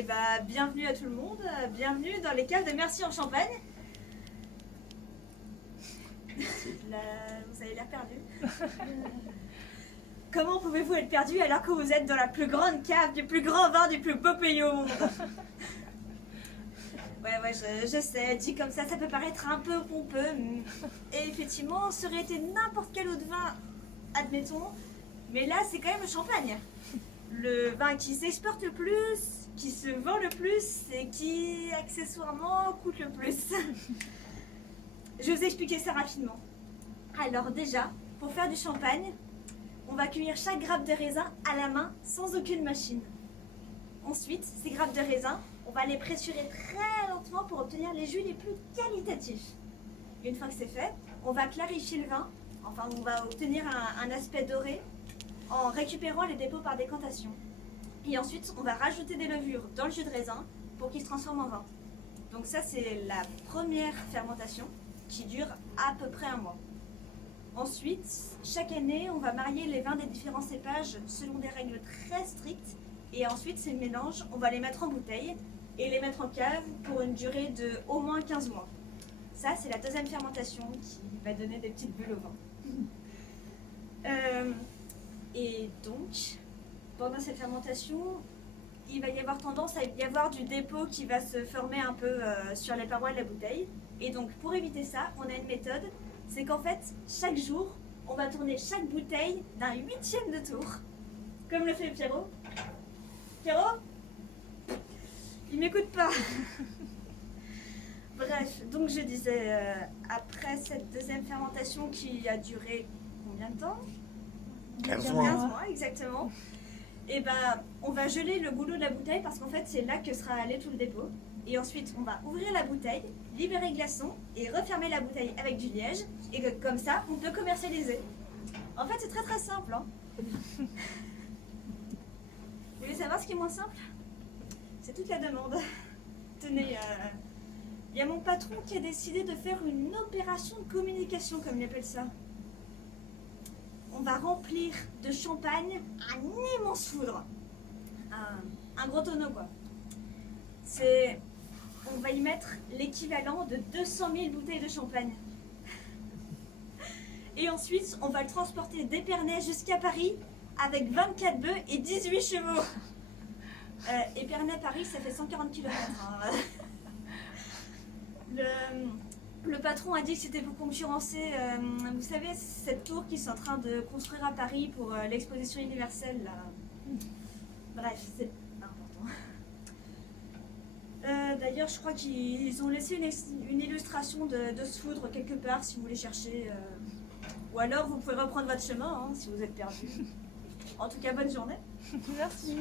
Et bah, bienvenue à tout le monde, bienvenue dans les caves de Merci en Champagne. Vous avez l'air perdu. Comment pouvez-vous être perdu alors que vous êtes dans la plus grande cave du plus grand vin du plus beau pays au monde? Ouais, je sais, dit comme ça peut paraître un peu pompeux. Et effectivement, ça aurait été n'importe quel autre vin, admettons. Mais là, c'est quand même le champagne. Le vin qui s'exporte le plus, qui se vend le plus et qui, accessoirement, coûte le plus. Je vais vous expliquer ça rapidement. Alors déjà, pour faire du champagne, on va cueillir chaque grappe de raisin à la main, sans aucune machine. Ensuite, ces grappes de raisin, on va les pressurer très lentement pour obtenir les jus les plus qualitatifs. Une fois que c'est fait, on va clarifier le vin, enfin on va obtenir un aspect doré en récupérant les dépôts par décantation. Et ensuite, on va rajouter des levures dans le jus de raisin pour qu'il se transforme en vin. Donc ça, c'est la première fermentation qui dure à peu près un mois. Ensuite, chaque année, on va marier les vins des différents cépages selon des règles très strictes. Et ensuite, ces mélanges, on va les mettre en bouteille et les mettre en cave pour une durée de au moins 15 mois. Ça, c'est la deuxième fermentation qui va donner des petites bulles au vin. Et donc, pendant cette fermentation, il va y avoir tendance à y avoir du dépôt qui va se former un peu sur les parois de la bouteille. Et donc, pour éviter ça, on a une méthode, c'est qu'en fait, chaque jour, on va tourner chaque bouteille d'un 8e de tour, comme le fait Pierrot. Pierrot? Il m'écoute pas. Bref, donc je disais, après cette deuxième fermentation qui a duré combien de temps? 15 mois, exactement. Et ben, on va geler le goulot de la bouteille parce qu'en fait, c'est là que sera allé tout le dépôt. Et ensuite, on va ouvrir la bouteille, libérer le glaçon et refermer la bouteille avec du liège. Et que, comme ça, on peut commercialiser. En fait, c'est très très simple. Hein. Vous voulez savoir ce qui est moins simple? C'est toute la demande. Tenez, il y a mon patron qui a décidé de faire une opération de communication, comme il appelle ça. On va remplir de champagne un immense foudre. Un gros tonneau, quoi. On va y mettre l'équivalent de 200 000 bouteilles de champagne. Et ensuite, on va le transporter d'Épernay jusqu'à Paris avec 24 bœufs et 18 chevaux. Épernay-Paris, ça fait 140 km. Hein. Le patron a dit que c'était pour concurrencer, vous savez, cette tour qu'ils sont en train de construire à Paris pour l'exposition universelle. Là. Bref, c'est important. D'ailleurs, je crois qu'ils ont laissé une illustration de ce foudre quelque part, si vous voulez chercher. Ou alors, vous pouvez reprendre votre chemin, hein, si vous êtes perdu. En tout cas, bonne journée. Merci.